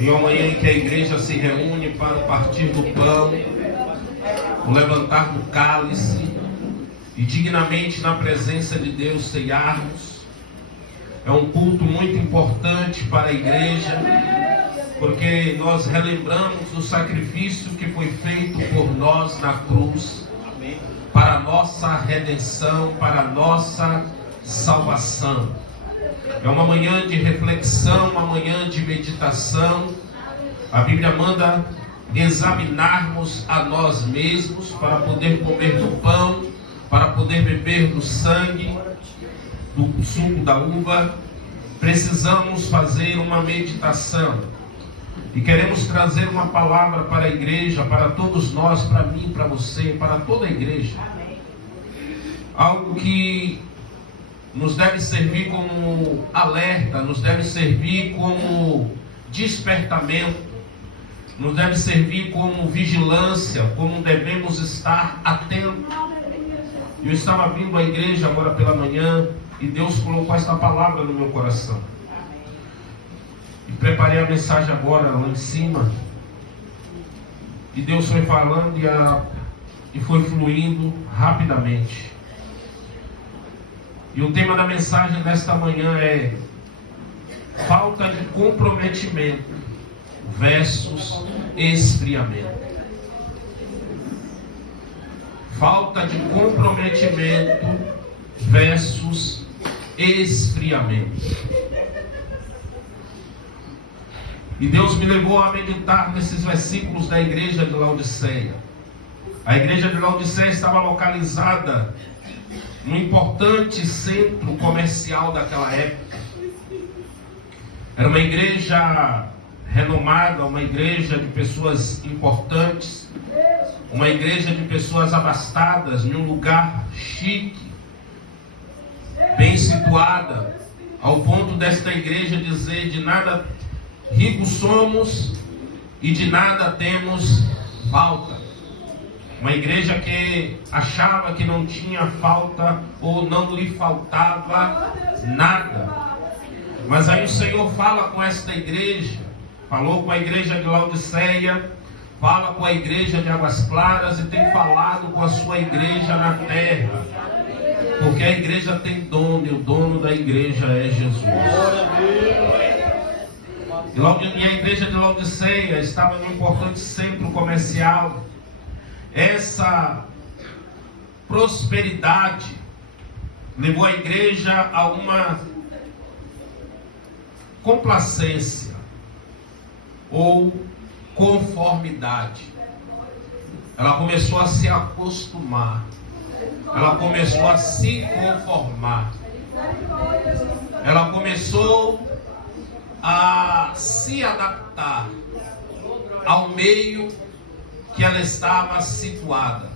Em uma manhã em que a igreja se reúne para o partir do pão, o levantar do cálice e dignamente na presença de Deus ceiarmos. É um culto muito importante para a igreja, porque nós relembramos o sacrifício que foi feito por nós na cruz, para a nossa redenção, para a nossa salvação. É uma manhã de reflexão, uma manhã de meditação. A Bíblia manda examinarmos a nós mesmos para poder comer do pão, para poder beber do sangue, do suco da uva. Precisamos fazer uma meditação. E queremos trazer uma palavra para a igreja, para todos nós, para mim, para você, para toda a igreja. Algo que nos deve servir como alerta, nos deve servir como despertamento, nos deve servir como vigilância, como devemos estar atentos. Eu estava vindo à igreja agora pela manhã e Deus colocou esta palavra no meu coração. E preparei a mensagem agora lá em cima. E Deus foi falando e foi fluindo rapidamente. E o tema da mensagem desta manhã é falta de comprometimento versus esfriamento. Falta de comprometimento versus esfriamento. E Deus me levou a meditar nesses versículos da igreja de Laodiceia. A igreja de Laodiceia estava localizada no importante centro comercial daquela época. Era uma igreja renomada, uma igreja de pessoas importantes, uma igreja de pessoas abastadas, em um lugar chique, bem situada, ao ponto desta igreja dizer: de nada ricos somos e de nada temos falta. Uma igreja que achava que não tinha falta ou não lhe faltava nada. Mas aí o Senhor fala com esta igreja, falou com a igreja de Laodiceia, fala com a igreja de Águas Claras e tem falado com a sua igreja na terra. Porque a igreja tem dono e o dono da igreja é Jesus. E a igreja de Laodiceia estava num importante centro comercial. Essa prosperidade levou a igreja a uma complacência ou conformidade. Ela começou a se acostumar. Ela começou a se conformar. Ela começou a se adaptar ao meio que ela estava situada.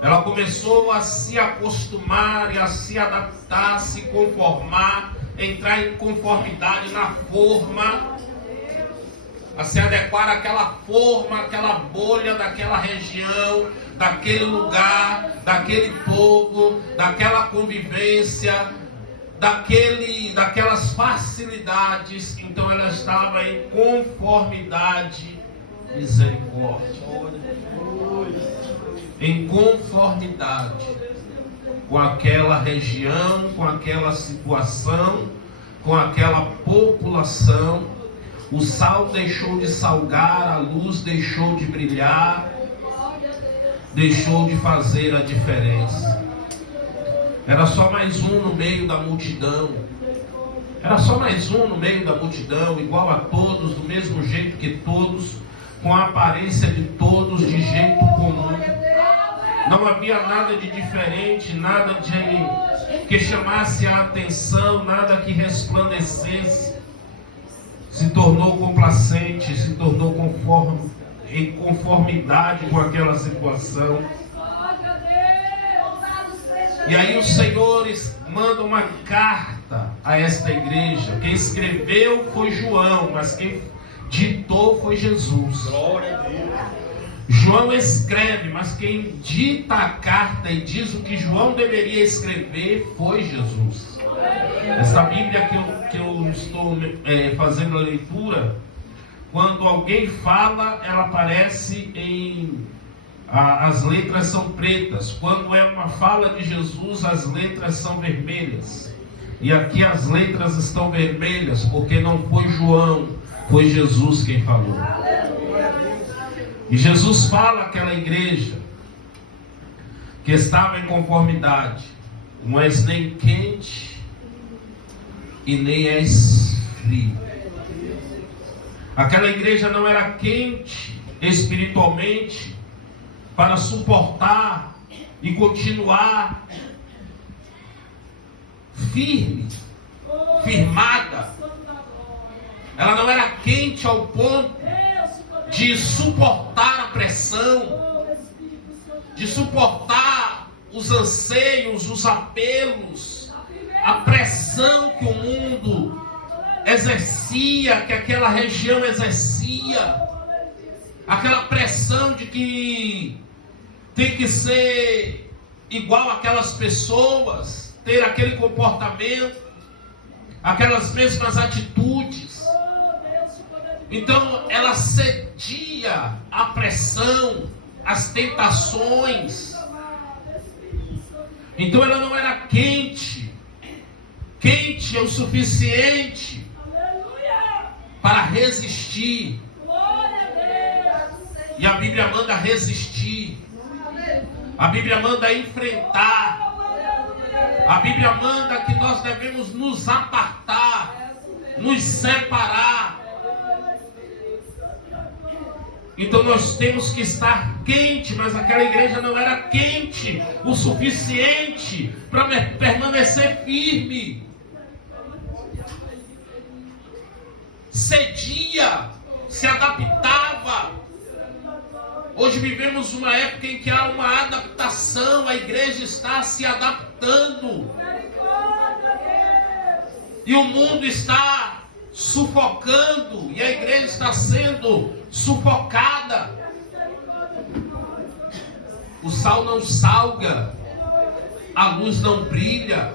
Ela começou a se acostumar e a se adaptar, a se conformar, entrar em conformidade na forma, a se adequar àquela forma, àquela bolha daquela região, daquele lugar, daquele povo, daquela convivência, daquelas facilidades. Então ela estava em conformidade, misericórdia, em conformidade com aquela região, com aquela situação, com aquela população. O sal deixou de salgar, a luz deixou de brilhar, deixou de fazer a diferença. Era só mais um no meio da multidão. Era só mais um no meio da multidão, igual a todos, do mesmo jeito que todos, com a aparência de todos, de jeito comum. Não havia nada de diferente, nada que chamasse a atenção, nada que resplandecesse. Se tornou complacente, se tornou em conformidade com aquela situação. E aí o Senhor manda uma carta a esta igreja. Quem escreveu foi João, mas quem ditou foi Jesus. Glória a Deus. João escreve, mas quem dita a carta e diz o que João deveria escrever foi Jesus. Essa Bíblia que eu estou fazendo a leitura quando alguém fala, ela aparece as letras são pretas. Quando é uma fala de Jesus, as letras são vermelhas. E aqui as letras estão vermelhas, porque não foi João, foi Jesus quem falou. E Jesus fala àquela igreja que estava em conformidade: não és nem quente e nem és frio. Aquela igreja não era quente espiritualmente para suportar e continuar firme, firmada. Ela não era quente ao ponto de suportar a pressão, de suportar os anseios, os apelos, a pressão que o mundo exercia, que aquela região exercia, aquela pressão de que tem que ser igual àquelas pessoas, ter aquele comportamento, aquelas mesmas atitudes. Então ela cedia à pressão, às tentações. Então ela não era quente é o suficiente para resistir. E a Bíblia manda resistir. A Bíblia manda enfrentar. A Bíblia manda que nós devemos nos apartar, nos separar. Então nós temos que estar quente, mas aquela igreja não era quente o suficiente para permanecer firme. Cedia, se adaptava. Hoje vivemos uma época em que há uma adaptação, a igreja está se adaptando. E o mundo está sufocando, e a igreja está sendo sufocada. O sal não salga, a luz não brilha,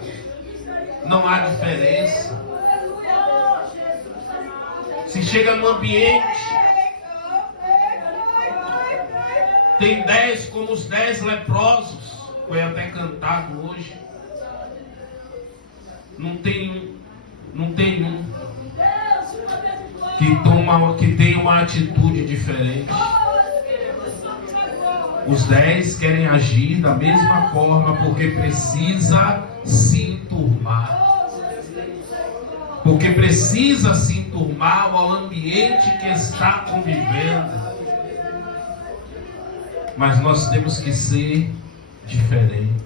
não há diferença. Se chega no ambiente, tem 10 como os 10 leprosos, foi até cantado hoje. Não tem um que tem uma atitude diferente. Os 10 querem agir da mesma forma, porque precisa se enturmar. Porque precisa se enturmar ao ambiente que está convivendo. Mas nós temos que ser diferentes.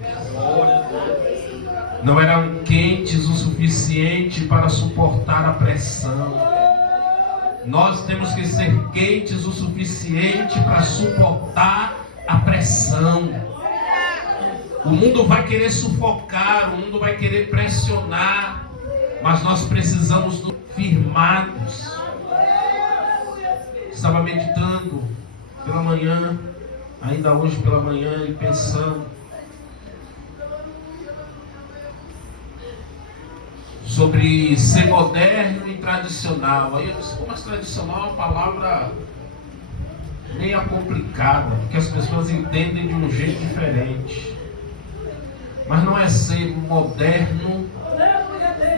Não eram quentes o suficiente para suportar a pressão. Nós temos que ser quentes o suficiente para suportar a pressão. O mundo vai querer sufocar, o mundo vai querer pressionar, mas nós precisamos nos firmados. Estava meditando pela manhã, ainda hoje pela manhã, e pensando sobre ser moderno e tradicional. Aí eu disse, mas tradicional é uma palavra meio complicada, porque as pessoas entendem de um jeito diferente. Mas não é ser moderno,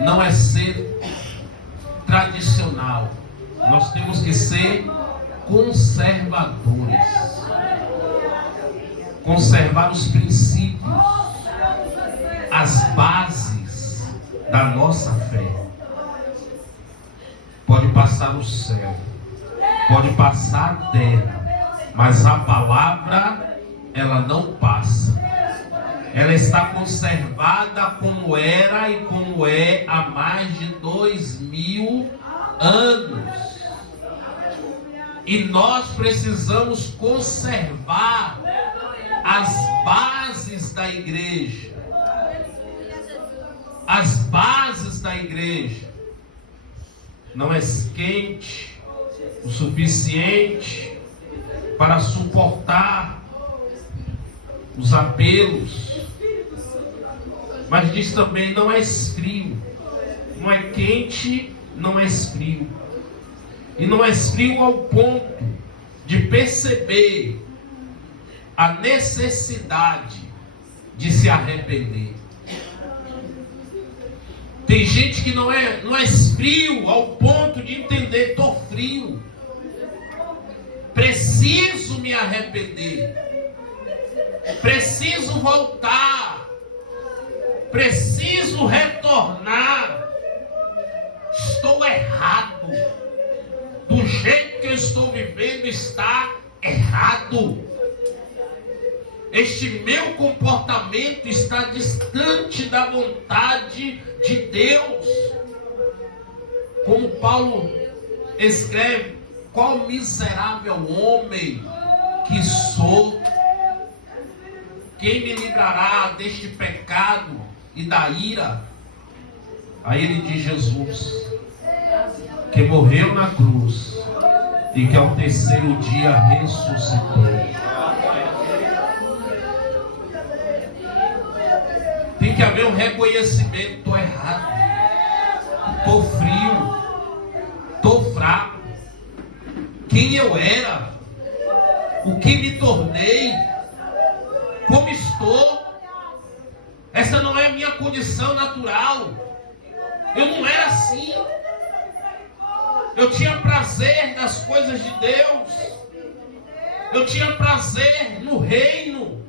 não é ser tradicional. Nós temos que ser conservadores. Conservar os princípios, as bases da nossa fé. Pode passar o céu, pode passar a terra, mas a palavra, ela não passa. Ela está conservada como era e como é há mais de 2000 anos. E nós precisamos conservar as bases da igreja. As bases da igreja. Não é quente o suficiente para suportar os apelos, mas diz também não é frio. Não é quente, não é frio. e não és frio ao ponto de perceber a necessidade de se arrepender. Tem gente que não é frio ao ponto de entender, estou frio, preciso me arrepender, preciso voltar, preciso retornar, estou errado, do jeito que eu estou vivendo está errado, este meu comportamento está distante da vontade de Deus. Como Paulo escreve: qual miserável homem que sou, quem me livrará deste pecado e da ira? Aí ele diz: Jesus, que morreu na cruz e que ao terceiro dia ressuscitou. Tem que haver um reconhecimento: estou errado, estou frio, estou fraco. Quem eu era, o que me tornei, como estou. Essa não é a minha condição natural. Eu não era assim. Eu tinha prazer nas coisas de Deus. Eu tinha prazer no reino,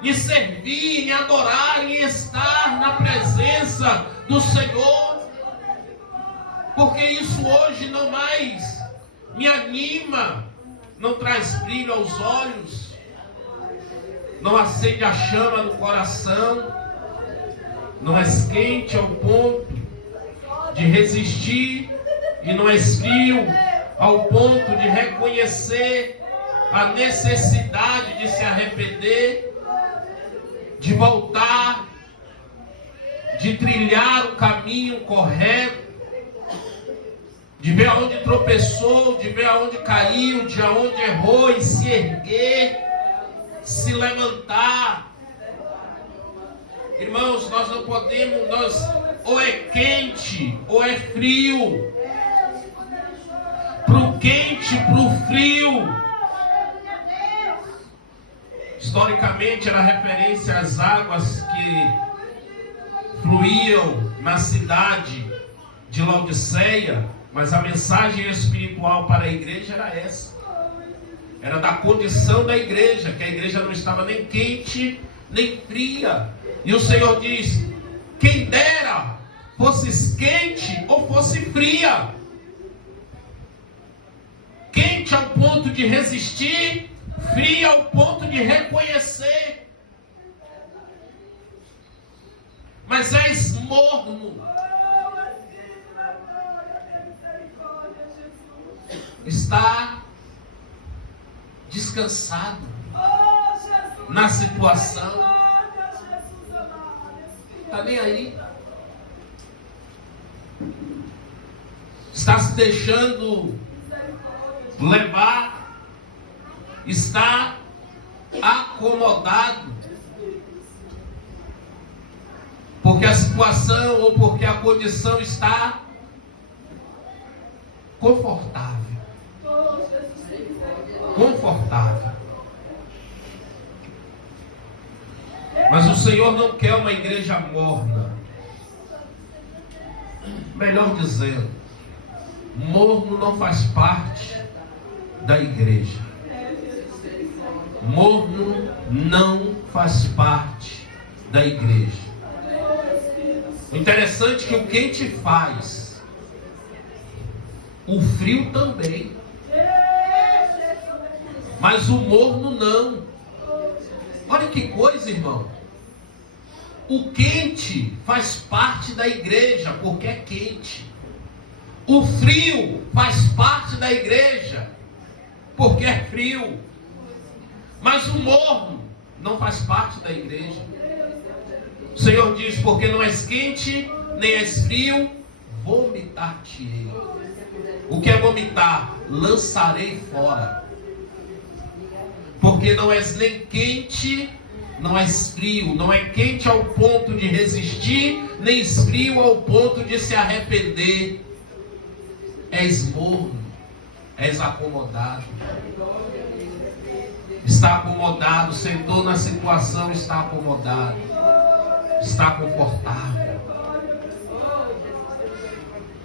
em servir, em adorar, em estar na presença do Senhor. Porque isso hoje não mais me anima, não traz brilho aos olhos, não acende a chama no coração, não é quente ao ponto de resistir e não é frio ao ponto de reconhecer a necessidade de se arrepender, de voltar, de trilhar o caminho correto, de ver aonde tropeçou, de ver aonde caiu, de aonde errou e se erguer, se levantar. Irmãos, nós não podemos, ou é quente ou é frio. Pro quente, pro frio. Historicamente era referência às águas que fluíam na cidade de Laodiceia, mas a mensagem espiritual para a igreja era essa. Era da condição da igreja, que a igreja não estava nem quente, nem fria. E o Senhor diz: quem dera fosse quente ou fosse fria. Quente ao ponto de resistir, fria ao ponto de reconhecer. Mas és morno. Está descansado na situação. Está nem aí. Está se deixando levar. Está acomodado. Porque a situação ou porque a condição está confortável. Confortável. Mas o Senhor não quer uma igreja morna. Melhor dizendo, morno não faz parte da igreja. Morno não faz parte da igreja. O interessante é que o quente faz, o frio também. Mas o morno não. Olha que coisa, irmão. O quente faz parte da igreja porque é quente. O frio faz parte da igreja porque é frio. Mas o morno não faz parte da igreja. O Senhor diz: porque não és quente, nem és frio, vomitar-te-ei. O que é vomitar? Lançarei fora. Porque não és nem quente, não és frio. Não é quente ao ponto de resistir, nem frio ao ponto de se arrepender. és morno, és acomodado. Está acomodado, sentou na situação, está acomodado, está confortável.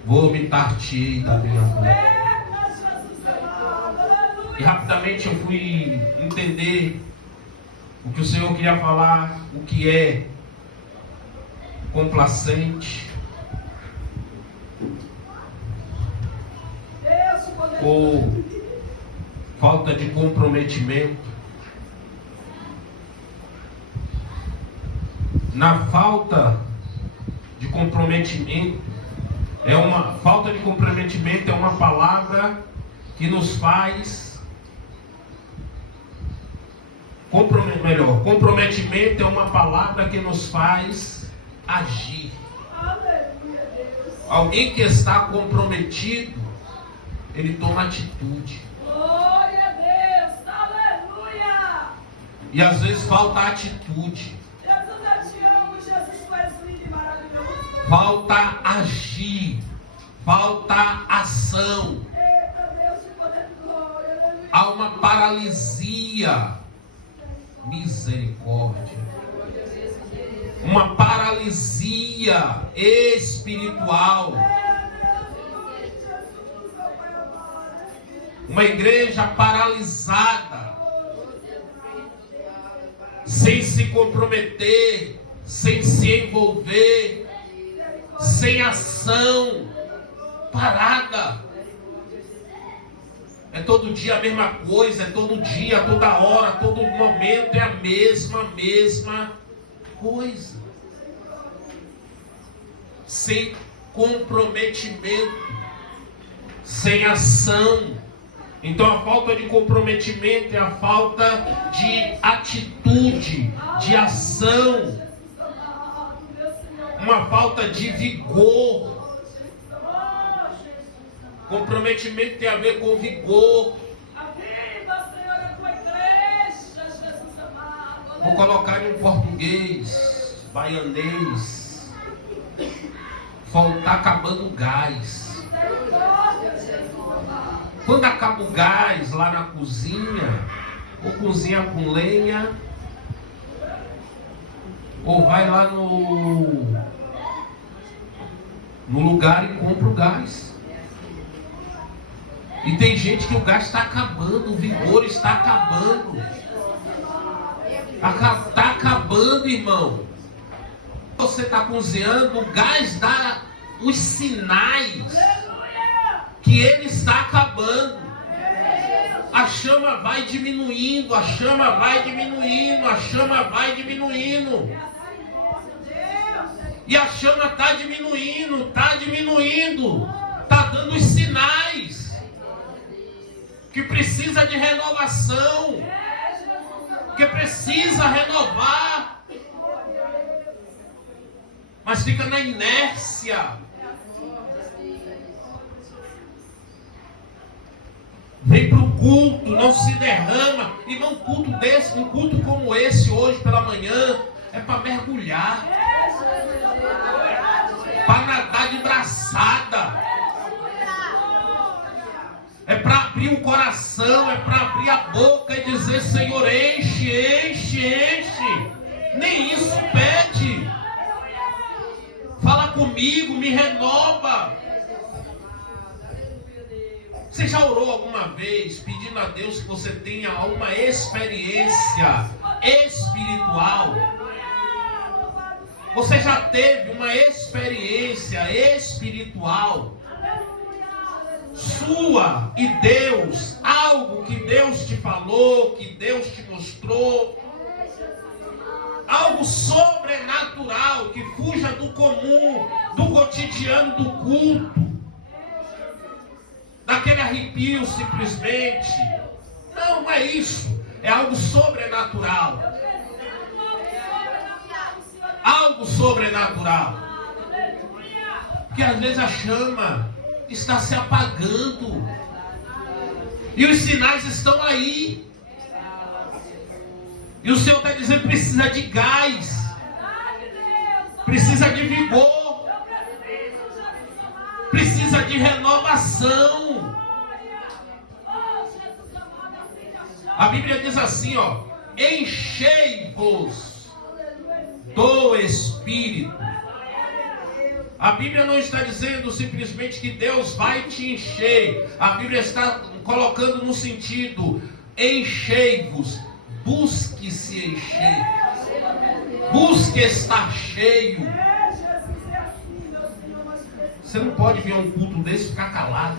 Vomitar-te-ei da minha boca. E rapidamente eu fui entender o que o Senhor queria falar, o que é complacente ou falta de comprometimento. Na falta de comprometimento, falta de comprometimento é uma palavra que nos faz comprometimento é uma palavra que nos faz agir. Alguém que está comprometido, ele toma atitude. Glória a Deus, aleluia. E às vezes falta atitude. Jesus, eu te amo, Jesus, tu és lindo e maravilhoso. Falta agir, falta ação. Eita Deus, de poder de glória, aleluia. Há uma paralisia. Misericórdia. Uma paralisia espiritual. Uma igreja paralisada, sem se comprometer, sem se envolver, sem ação, parada. É todo dia a mesma coisa, é todo dia, toda hora, todo momento é a mesma coisa. Sem comprometimento, sem ação. Então a falta de comprometimento é a falta de atitude, de ação. Uma falta de vigor. Comprometimento tem a ver com vigor. Aviva, Senhor, a tua igreja, Jesus amado. Vou colocar em português, baianês. Está acabando o gás. Misericórdia, Jesus amado. Quando acaba o gás lá na cozinha, ou cozinha com lenha, ou vai lá no lugar e compra o gás. E tem gente que o gás está acabando, o vigor está acabando. Está acabando, irmão. Você está cozinhando, o gás dá os sinais que ele está acabando. A chama vai diminuindo, a chama vai diminuindo, a chama vai diminuindo. E a chama está diminuindo, está dando os sinais que precisa de renovação, que precisa renovar, mas fica na inércia. Vem para o culto, não se derrama. Irmão, um culto como esse hoje pela manhã é para mergulhar, para nadar de braçada. É para abrir o coração, é para abrir a boca e dizer: Senhor, enche, enche, enche. Nem isso pede. Fala comigo, me renova. Você já orou alguma vez pedindo a Deus que você tenha uma experiência espiritual? Você já teve uma experiência espiritual sua e Deus, algo que Deus te falou, que Deus te mostrou, algo sobrenatural que fuja do comum, do cotidiano, do culto, daquele arrepio simplesmente. Não é isso, é algo sobrenatural. Algo sobrenatural. Porque às vezes a chama está se apagando e os sinais estão aí, e o Senhor está dizendo: precisa de gás, precisa de vigor, precisa de renovação. A Bíblia diz assim, ó: enchei-vos do Espírito. A Bíblia não está dizendo simplesmente que Deus vai te encher. A Bíblia está colocando no sentido: enchei-vos, busque se encher, busque estar cheio. Você não pode vir a um culto desse e ficar calado,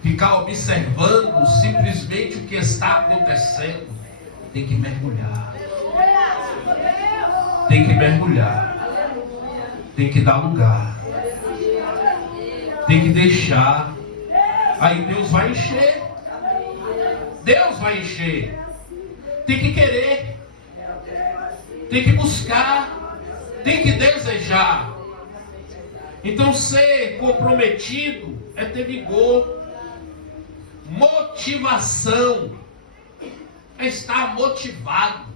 ficar observando simplesmente o que está acontecendo. Tem que mergulhar. Tem que mergulhar. Tem que dar lugar. Tem que deixar. Aí Deus vai encher. Deus vai encher. Tem que querer. Tem que buscar. Tem que desejar. Então ser comprometido é ter vigor. Motivação é estar motivado.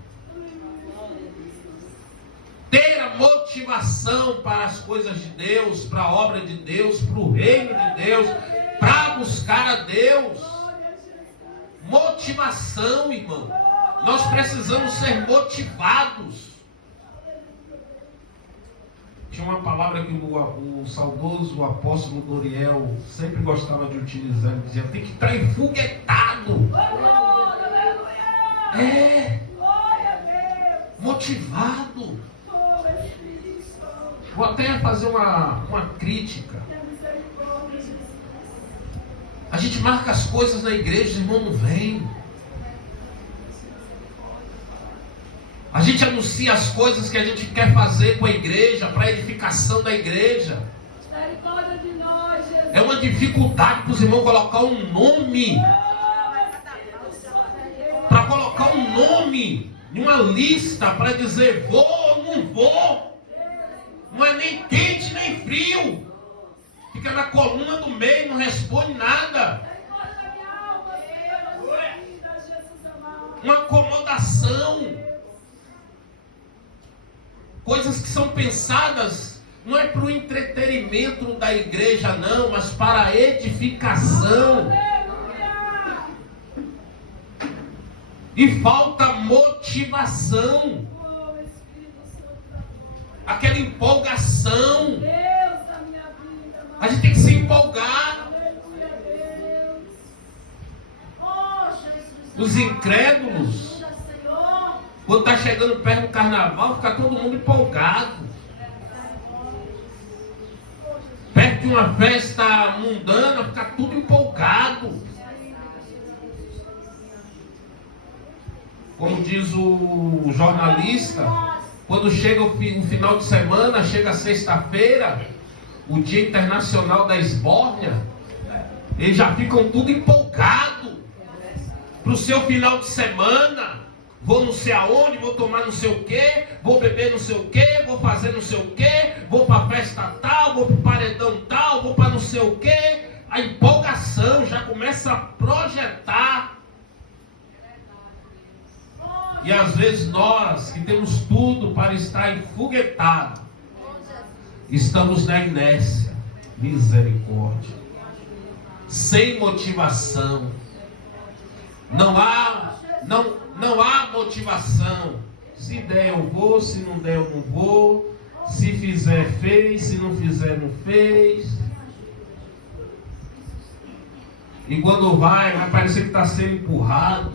Ter a motivação para as coisas de Deus, para a obra de Deus, para o reino de Deus, para buscar a Deus. Motivação, irmão. Nós precisamos ser motivados. Tinha uma palavra que o saudoso apóstolo Doriel sempre gostava de utilizar. Ele dizia: tem que estar enfoguetado. Motivado. Vou até fazer uma crítica. A gente marca as coisas na igreja, os irmãos não vêm. A gente anuncia as coisas que a gente quer fazer com a igreja, para a edificação da igreja. É uma dificuldade para os irmãos colocar um nome. Para colocar um nome em uma lista para dizer vou ou não vou. Não é nem quente nem frio. Fica na coluna do meio, não responde nada. Uma acomodação. Coisas que são pensadas não é para o entretenimento da igreja, não, mas para a edificação. E falta motivação. Aquela empolgação. A gente tem que se empolgar. Os incrédulos, quando está chegando perto do carnaval, fica todo mundo empolgado. Perto de uma festa mundana, fica tudo empolgado. Como diz o jornalista, quando chega o final de semana, chega a sexta-feira, o Dia Internacional da Esbórnia, eles já ficam tudo empolgado para o seu final de semana. Vou não sei aonde, vou tomar não sei o que, vou beber não sei o que, vou fazer não sei o que, vou para a festa tal, vou para o paredão tal, vou para não sei o que. A empolgação já começa a projetar. E às vezes nós, que temos tudo para estar enfoguetados, estamos na inércia. Misericórdia. Sem motivação. Não há motivação. Se der eu vou, se não der eu não vou. Se fizer fez, se não fizer não fez. E quando vai parecer que está sendo empurrado.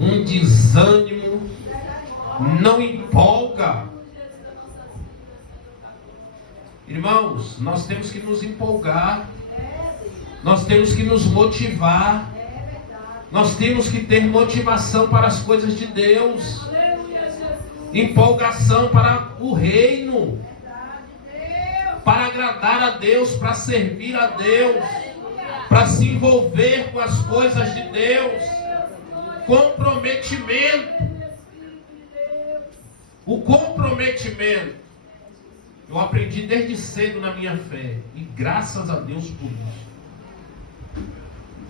Um desânimo. Não empolga. Irmãos, nós temos que nos empolgar. Nós temos que nos motivar. Nós temos que ter motivação para as coisas de Deus. Empolgação para o reino. Para agradar a Deus, para servir a Deus. Para se envolver com as coisas de Deus. Comprometimento. O comprometimento. Eu aprendi desde cedo na minha fé. E graças a Deus por isso.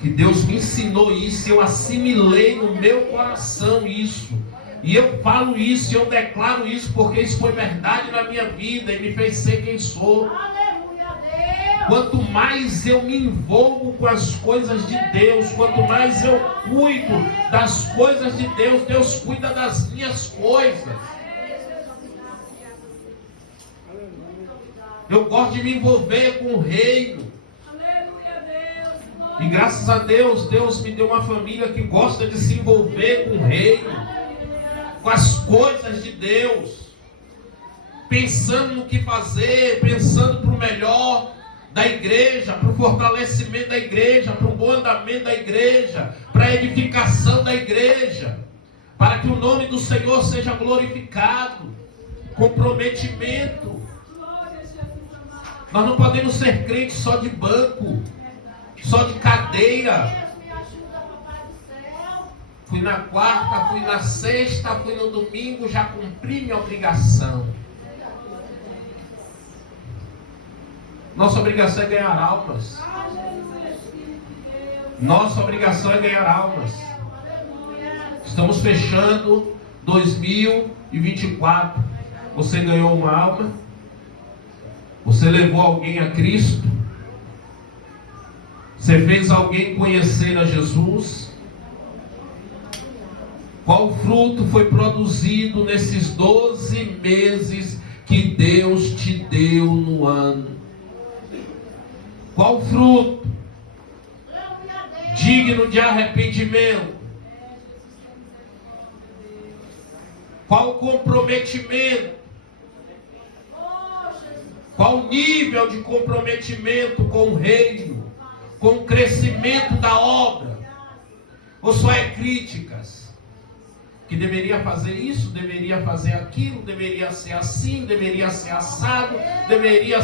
Que Deus me ensinou isso, eu assimilei no meu coração isso. E eu falo isso, eu declaro isso, porque isso foi verdade na minha vida e me fez ser quem sou. Aleluia, Deus. Quanto mais eu me envolvo com as coisas de Deus, quanto mais eu cuido das coisas de Deus, Deus cuida das minhas coisas. Eu gosto de me envolver com o reino. Aleluia, Deus. E graças a Deus, Deus me deu uma família que gosta de se envolver com o reino, com as coisas de Deus, pensando no que fazer, pensando para o melhor da igreja, para o fortalecimento da igreja, para o bom andamento da igreja, para a edificação da igreja, para que o nome do Senhor seja glorificado. Comprometimento. Nós não podemos ser crentes só de banco, só de cadeira. Deus, me ajuda, papai do céu. Fui na quarta, fui na sexta, fui no domingo, já cumpri minha obrigação. Nossa obrigação é ganhar almas. Aleluia, Espírito de Deus. Nossa obrigação é ganhar almas. Aleluia. Estamos fechando 2024. Você ganhou uma alma? Você levou alguém a Cristo? Você fez alguém conhecer a Jesus? Qual fruto foi produzido nesses 12 meses que Deus te deu no ano? Qual fruto digno de arrependimento? Qual comprometimento? Qual nível de comprometimento com o reino? Com o crescimento da obra? Ou só é críticas? Que deveria fazer isso, deveria fazer aquilo, deveria ser assim, deveria ser assado, deveria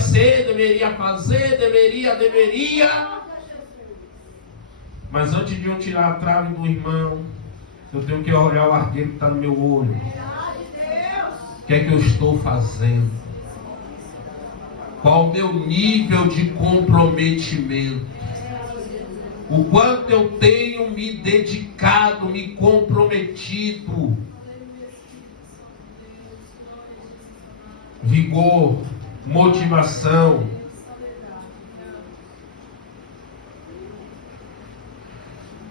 fazer, deveria. Mas antes de eu tirar a trave do irmão, eu tenho que olhar o arqueiro que está no meu olho. O que é que eu estou fazendo? Qual o meu nível de comprometimento? O quanto eu tenho me dedicado, me comprometido. Vigor, motivação.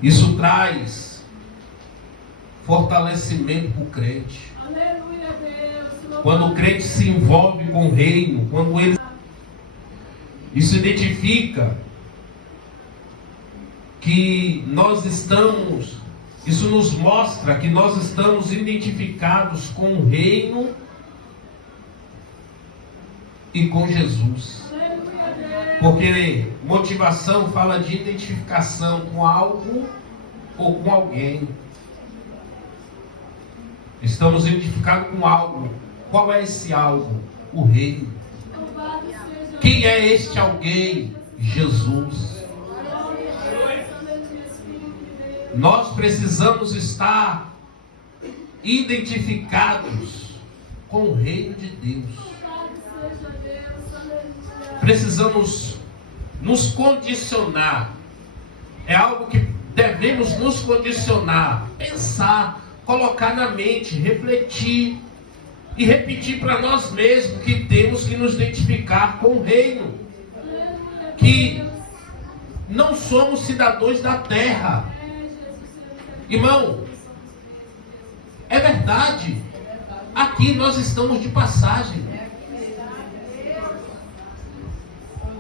Isso traz fortalecimento para o crente. Aleluia, Deus. Quando o crente se envolve com o reino, quando ele se identifica que nós estamos, isso nos mostra que nós estamos identificados com o reino e com Jesus. Aleluia, Deus. Porque motivação fala de identificação com algo ou com alguém. Estamos identificados com algo. Qual é esse algo? O reino. Louvado seja Quem é este alguém? Jesus. Nós precisamos estar identificados com o reino de Deus. Precisamos nos condicionar. É algo que devemos nos condicionar, pensar, colocar na mente, refletir e repetir para nós mesmos que temos que nos identificar com o reino, que não somos cidadãos da terra. Irmão, é verdade, aqui nós estamos de passagem.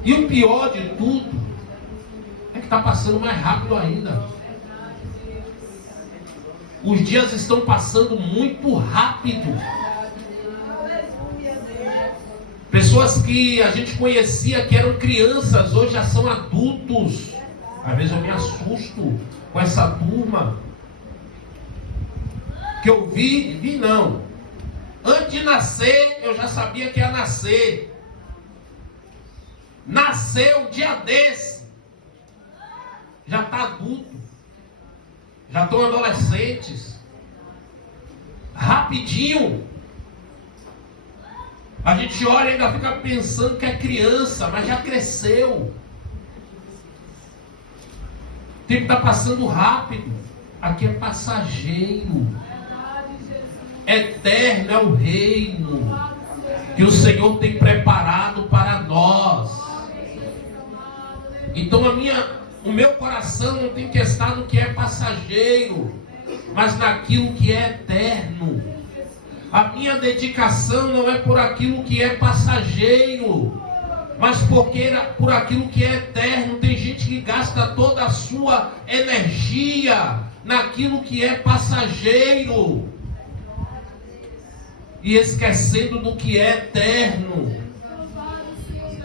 E o pior de tudo é que está passando mais rápido ainda. Os dias estão passando muito rápido. Pessoas que a gente conhecia que eram crianças, hoje já são adultos. Às vezes eu me assusto com essa turma. Que eu vi não. Antes de nascer, eu já sabia que ia nascer. Nasceu um dia desse. Já está adulto. Já estão adolescentes. Rapidinho. A gente olha e ainda fica pensando que é criança, mas já cresceu. O tempo está passando rápido. Aqui é passageiro. Eterno é o reino que o Senhor tem preparado para nós. Então o meu coração não tem que estar no que é passageiro, mas naquilo que é eterno. A minha dedicação não é por aquilo que é passageiro, mas por aquilo que é eterno. Tem gente que gasta toda a sua energia naquilo que é passageiro e esquecendo do que é eterno.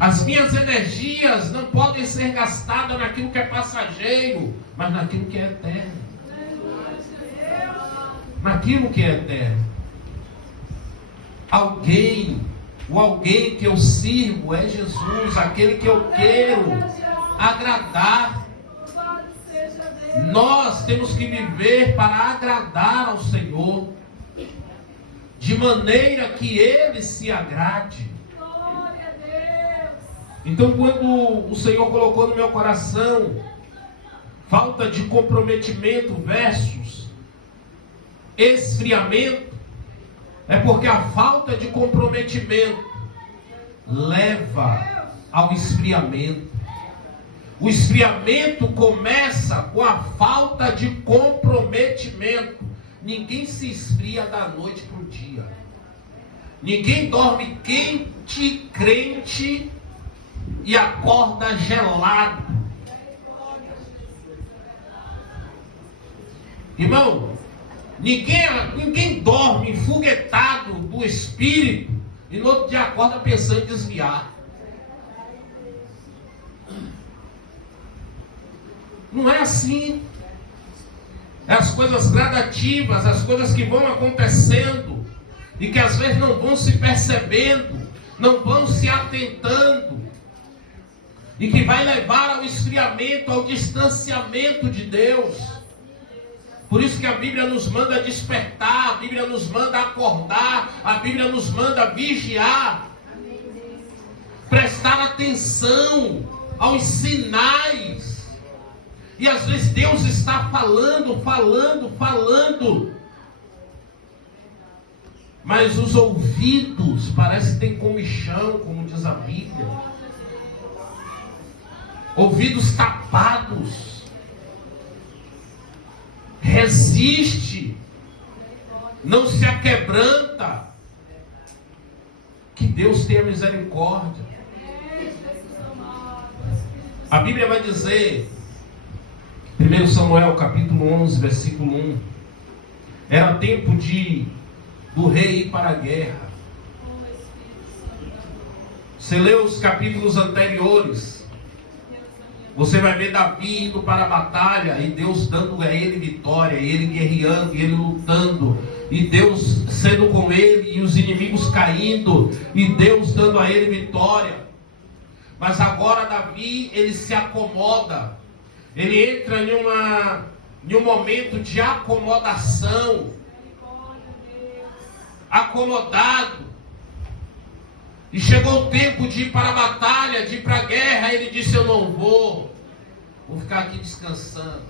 As minhas energias não podem ser gastadas naquilo que é passageiro, mas naquilo que é eterno. Naquilo que é eterno. O alguém que eu sirvo é Jesus, aquele que eu quero agradar. Nós temos que viver para agradar ao Senhor, de maneira que Ele se agrade. Então, quando o Senhor colocou no meu coração falta de comprometimento versus esfriamento, é porque a falta de comprometimento leva ao esfriamento. O esfriamento começa com a falta de comprometimento. Ninguém se esfria da noite para o dia. Ninguém dorme quente, crente, e acorda gelado. Irmão, ninguém dorme enfoguetado do espírito e no outro dia acorda pensando em desviar. Não é assim. É as coisas gradativas, as coisas que vão acontecendo e que às vezes não vão se percebendo, não vão se atentando, e que vai levar ao esfriamento, ao distanciamento de Deus. Por isso que a Bíblia nos manda despertar, a Bíblia nos manda acordar, a Bíblia nos manda vigiar, prestar atenção aos sinais. E às vezes Deus está falando, mas os ouvidos parecem que têm comichão, como diz a Bíblia. Ouvidos tapados. Resiste. Não se aquebranta. Que Deus tenha misericórdia. A Bíblia vai dizer, 1 Samuel capítulo 11, versículo 1, era tempo do rei ir para a guerra. Você lê os capítulos anteriores, você vai ver Davi indo para a batalha e Deus dando a ele vitória, e ele guerreando, e ele lutando, e Deus sendo com ele, e os inimigos caindo, e Deus dando a ele vitória. Mas agora Davi, ele se acomoda, ele entra em um momento de acomodação, acomodado. E chegou o tempo de ir para a batalha, de ir para a guerra. Ele disse: eu não vou ficar aqui descansando,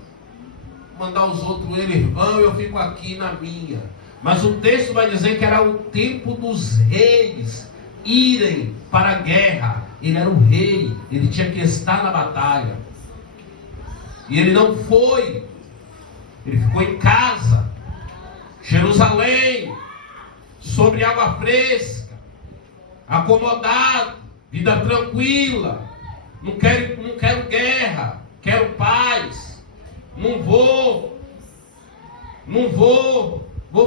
mandar os outros, eles vão, eu fico aqui na minha. Mas o texto vai dizer que era o tempo dos reis irem para a guerra. Ele era o rei, ele tinha que estar na batalha, e ele não foi. Ele ficou em casa, Jerusalém, sobre água fresca, acomodado, vida tranquila. Não quero guerra, quero paz. Não vou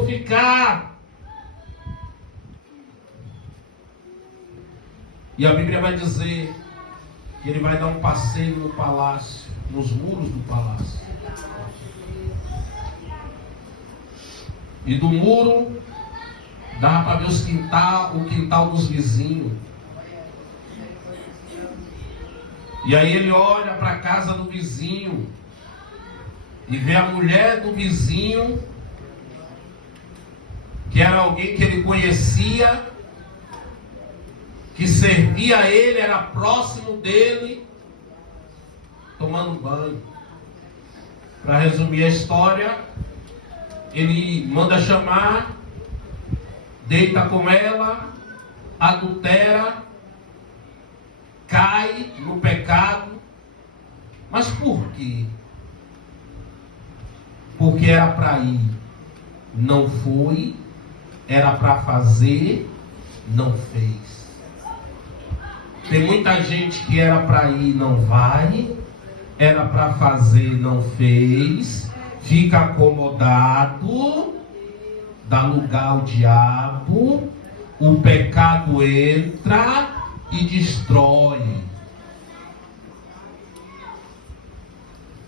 ficar. E a Bíblia vai dizer que ele vai dar um passeio no palácio, nos muros do palácio. E do muro dava para ver o quintal dos vizinhos. E aí ele olha para a casa do vizinho e vê a mulher do vizinho, que era alguém que ele conhecia, que servia a ele, era próximo dele, tomando banho. Para resumir a história, ele manda chamar deita com ela, adultera, cai no pecado. Mas por quê? Porque era para ir, não foi. Era para fazer, não fez. Tem muita gente que era para ir, não vai. Era para fazer, não fez. Fica acomodado, dá lugar ao diabo. O pecado entra e destrói.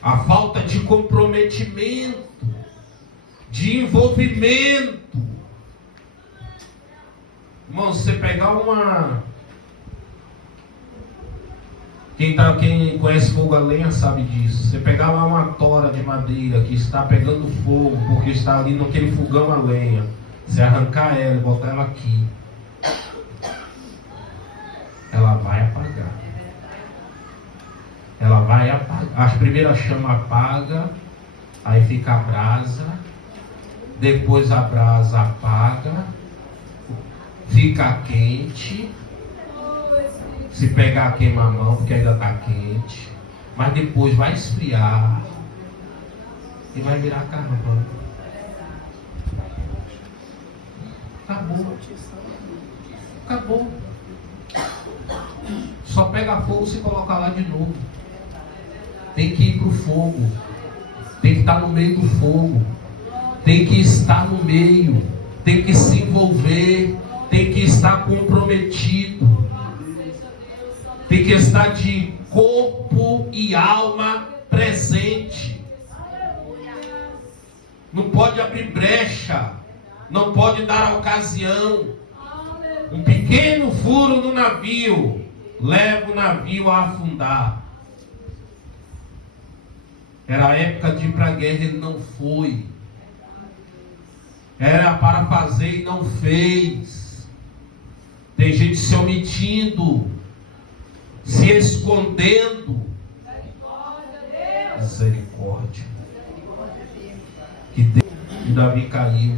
A falta de comprometimento, de envolvimento. Irmão, se você pegar uma... Quem conhece fogo a lenha sabe disso. Você pegar lá uma tora de madeira que está pegando fogo, porque está ali naquele fogão a lenha. Você arrancar ela e botar ela aqui, ela vai apagar. Ela vai apagar. As primeiras chamas apaga, aí fica a brasa, depois a brasa apaga, fica quente. Se pegar, queima a mão, porque ainda está quente. Mas depois vai esfriar e vai virar carvão. Acabou. Acabou. Só pega fogo se colocar lá de novo. Tem que ir para o fogo. Tem que estar no meio do fogo. Tem que estar no meio. Tem que se envolver. Tem que estar comprometido. Tem que estar de corpo e alma presente. Não pode abrir brecha. Não pode dar ocasião. Um pequeno furo no navio leva o navio a afundar. Era a época de ir para a guerra, ele não foi. Era para fazer e não fez. Tem gente se omitindo, se escondendo. Misericórdia. Que Deus, Davi caiu.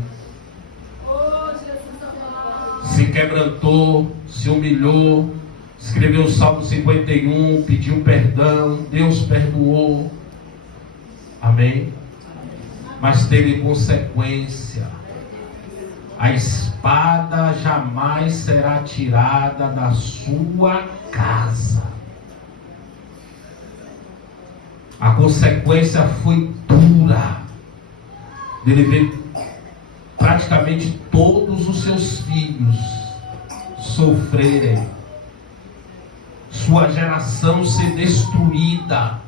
Se quebrantou, se humilhou, escreveu o Salmo 51, pediu perdão, Deus perdoou. Amém? Mas teve consequência. A espada jamais será tirada da sua casa. A consequência foi dura. Ele ver praticamente todos os seus filhos sofrerem, sua geração ser destruída,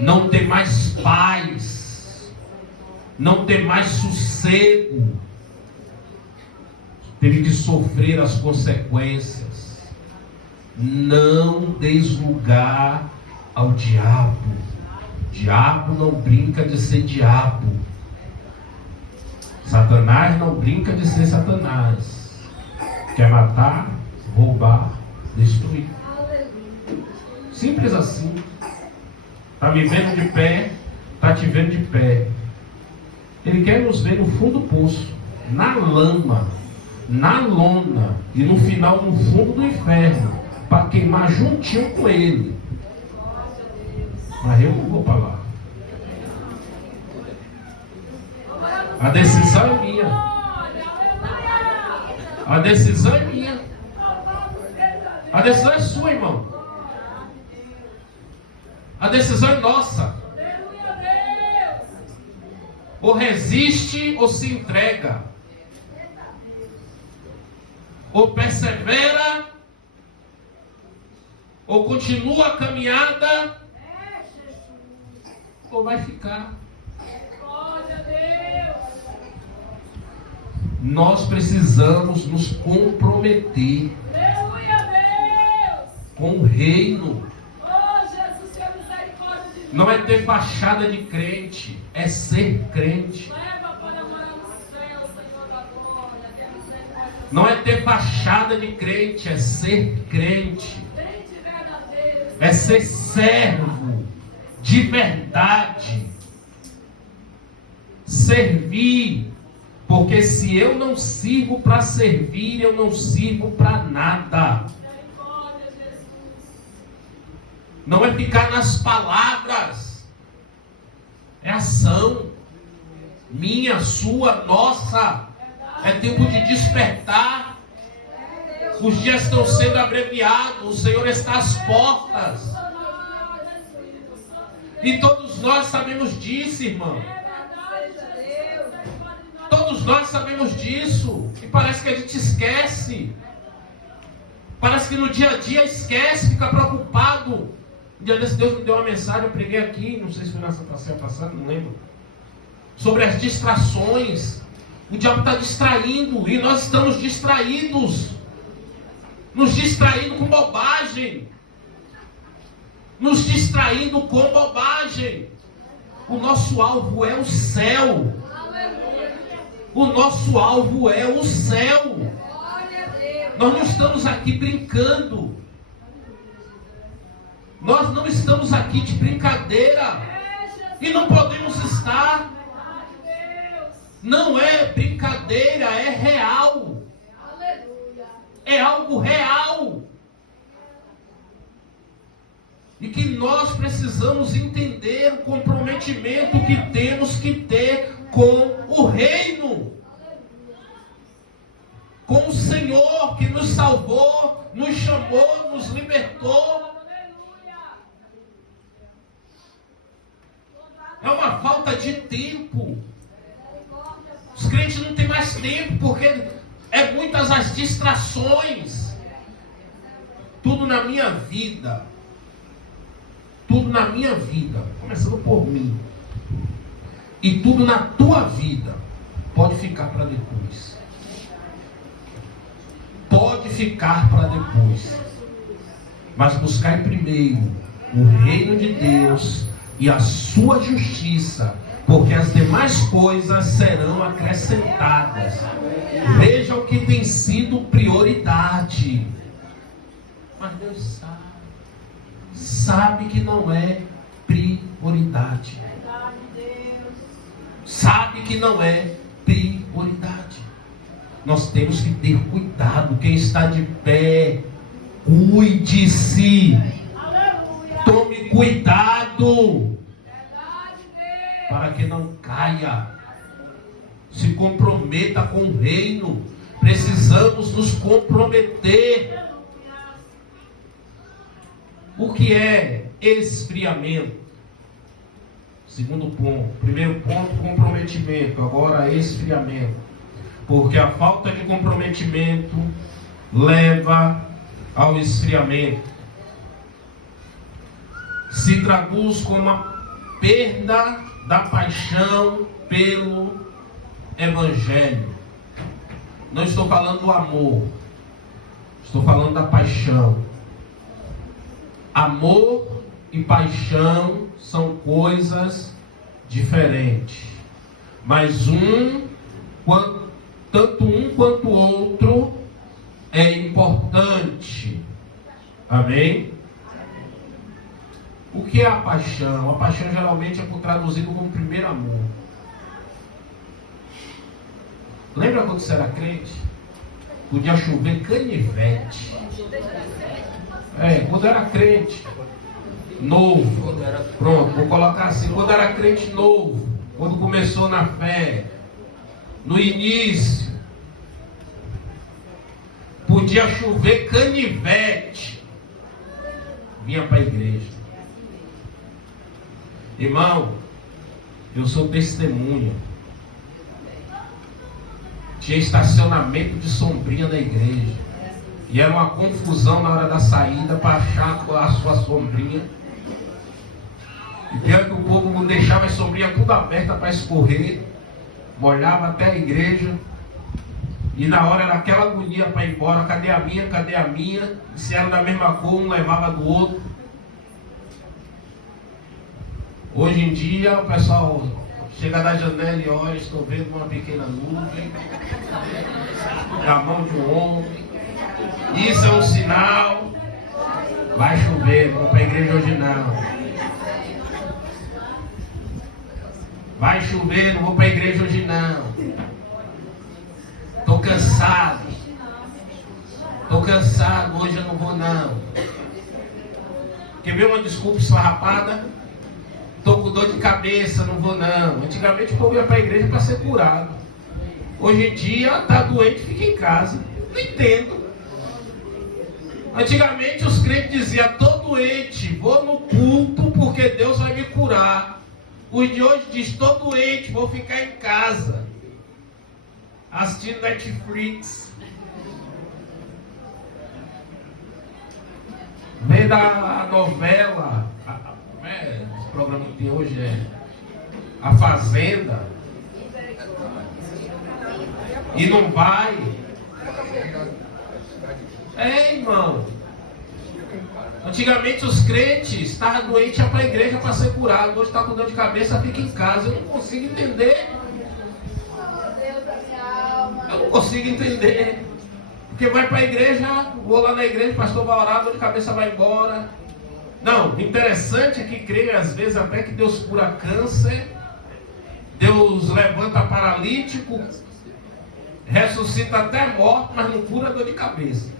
não ter mais paz, não ter mais sossego. Teve que sofrer as consequências. Não des lugar ao diabo. Diabo não brinca de ser diabo. Satanás não brinca de ser Satanás. Quer matar, roubar, destruir. Simples assim. Está me vendo de pé, está te vendo de pé. Ele quer nos ver no fundo do poço, na lama, na lona e no final no fundo do inferno, para queimar juntinho com ele. Mas eu não vou para lá. A decisão é minha. A decisão é minha. A decisão é sua, irmão. A decisão é nossa. Ou resiste ou se entrega. Ou persevera ou continua a caminhada, ou vai ficar. Nós precisamos nos comprometer com o reino. Não é ter fachada de crente, é ser crente. Não é ter fachada de crente, é ser crente. É ser servo de verdade. Servir Porque se eu não sirvo para servir, eu não sirvo para nada. Não é ficar nas palavras, é ação. Minha, sua, nossa. É tempo de despertar. Os dias estão sendo abreviados, o Senhor está às portas. E todos nós sabemos disso, irmão. Todos nós sabemos disso. E parece que a gente esquece. Parece que no dia a dia esquece, fica preocupado. Um dia desse Deus me deu uma mensagem, eu preguei aqui, não sei se foi na Santa Ceia passada, não lembro. Sobre as distrações. O diabo está distraindo e nós estamos distraídos. Nos distraindo com bobagem. Nos distraindo com bobagem. O nosso alvo é o céu. O nosso alvo é o céu. Nós não estamos aqui brincando. Nós não estamos aqui de brincadeira. E não podemos estar. Não é brincadeira, é real. É algo real. E que nós precisamos entender o comprometimento que temos que ter com o reino. Com o Senhor que nos salvou, nos chamou, nos libertou. É uma falta de tempo. Os crentes não têm mais tempo, porque é muitas as distrações. Tudo na minha vida, começando por mim, e tudo na tua vida, pode ficar para depois. Pode ficar para depois. Mas buscar primeiro o reino de Deus e a sua justiça, porque as demais coisas serão acrescentadas. Veja o que tem sido prioridade. Mas Deus sabe que não é prioridade. Sabe que não é prioridade. Nós temos que ter cuidado. Quem está de pé, cuide-se. Tome cuidado para que não caia. Se comprometa com o reino. Precisamos nos comprometer. O que é esfriamento? Segundo ponto. Primeiro ponto, comprometimento. Agora, esfriamento. Porque a falta de comprometimento leva ao esfriamento. Se traduz como a perda da paixão pelo Evangelho. Não estou falando do amor, estou falando da paixão. Amor e paixão são coisas diferentes, mas tanto um quanto o outro é importante. Amém? O que é a paixão? A paixão geralmente é traduzido como primeiro amor. Lembra quando você era crente? Podia chover canivete. Quando era crente novo. Pronto, vou colocar assim. Quando era crente novo, quando começou na fé, no início, podia chover canivete. Vinha para a igreja. Irmão, eu sou testemunha. Tinha estacionamento de sombrinha na igreja. E era uma confusão na hora da saída para achar a sua sombrinha. E pior que o povo não deixava as sombrinhas tudo aberta para escorrer. Molhava até a igreja. E na hora era aquela agonia para ir embora. Cadê a minha? Cadê a minha? E se era da mesma cor, um levava do outro. Hoje em dia o pessoal chega da janela e olha, estou vendo uma pequena nuvem na mão de um homem. Isso é um sinal. Vai chover, não vou para a igreja hoje não. Vai chover, não vou para a igreja hoje não. Estou cansado. Estou cansado, hoje eu não vou não. Quer ver uma desculpa esfarrapada? Estou com dor de cabeça, não vou não. Antigamente o povo ia para a igreja para ser curado. Hoje em dia, está doente, fica em casa. Não entendo. Antigamente os crentes diziam, estou doente, vou no culto porque Deus vai me curar. Os de hoje diz, estou doente, vou ficar em casa, assistindo Netflix. Vendo a novela, esse programa que tem hoje é A Fazenda. E não vai. Irmão. Antigamente os crentes estavam doentes, iam para a igreja para ser curado. Hoje está com dor de cabeça, fica em casa. Eu não consigo entender. Eu não consigo entender. Porque vai para a igreja, vou lá na igreja, o pastor vai orar, a dor de cabeça vai embora. Não, o interessante é que creio às vezes até que Deus cura câncer, Deus levanta paralítico, ressuscita até morto, mas não cura dor de cabeça.